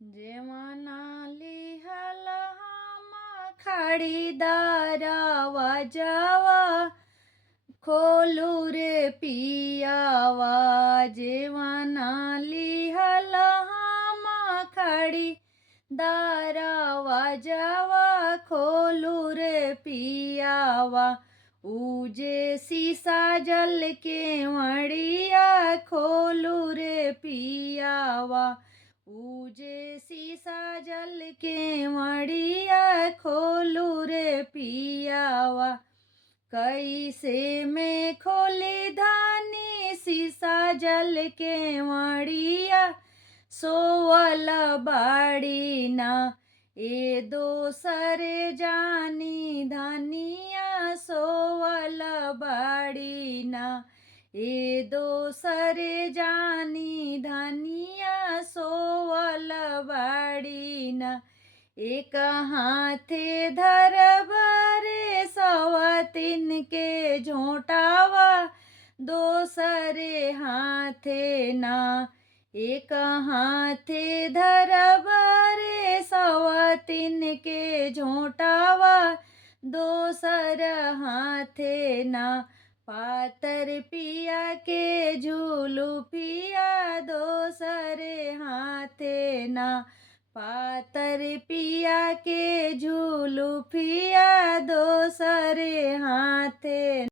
जेव्हा नाली हलहामा खाडीदारा वाजावा खोलू रे पियावा जेव्हा नाली हलहामा खाडी दारा वाजावा खोलू रे पियावा ऊजे सीसा जल के मड़िया खोलू रे पियावा ऊजे सीसा जल के मड़िया खोलू रे पियावा कैसे में खोली धानी सीसा जल के मड़िया सोवल बाड़ी ना ए दोसरे जानी धानिया सोवल बाड़ी ना ए दोसरे जानी धानिया सोवल बाड़ी ना एक हाथे धरबरे सवतिन के झोंटावा दोसरे हाथे ना एक हाथे धरबरे सवतिन के झोंटावा दोसर हाथे ना पातर पिया के झूलू पिया दोसरे हाथे ना पातर पिया के झूलू पिया दोसरे हाथे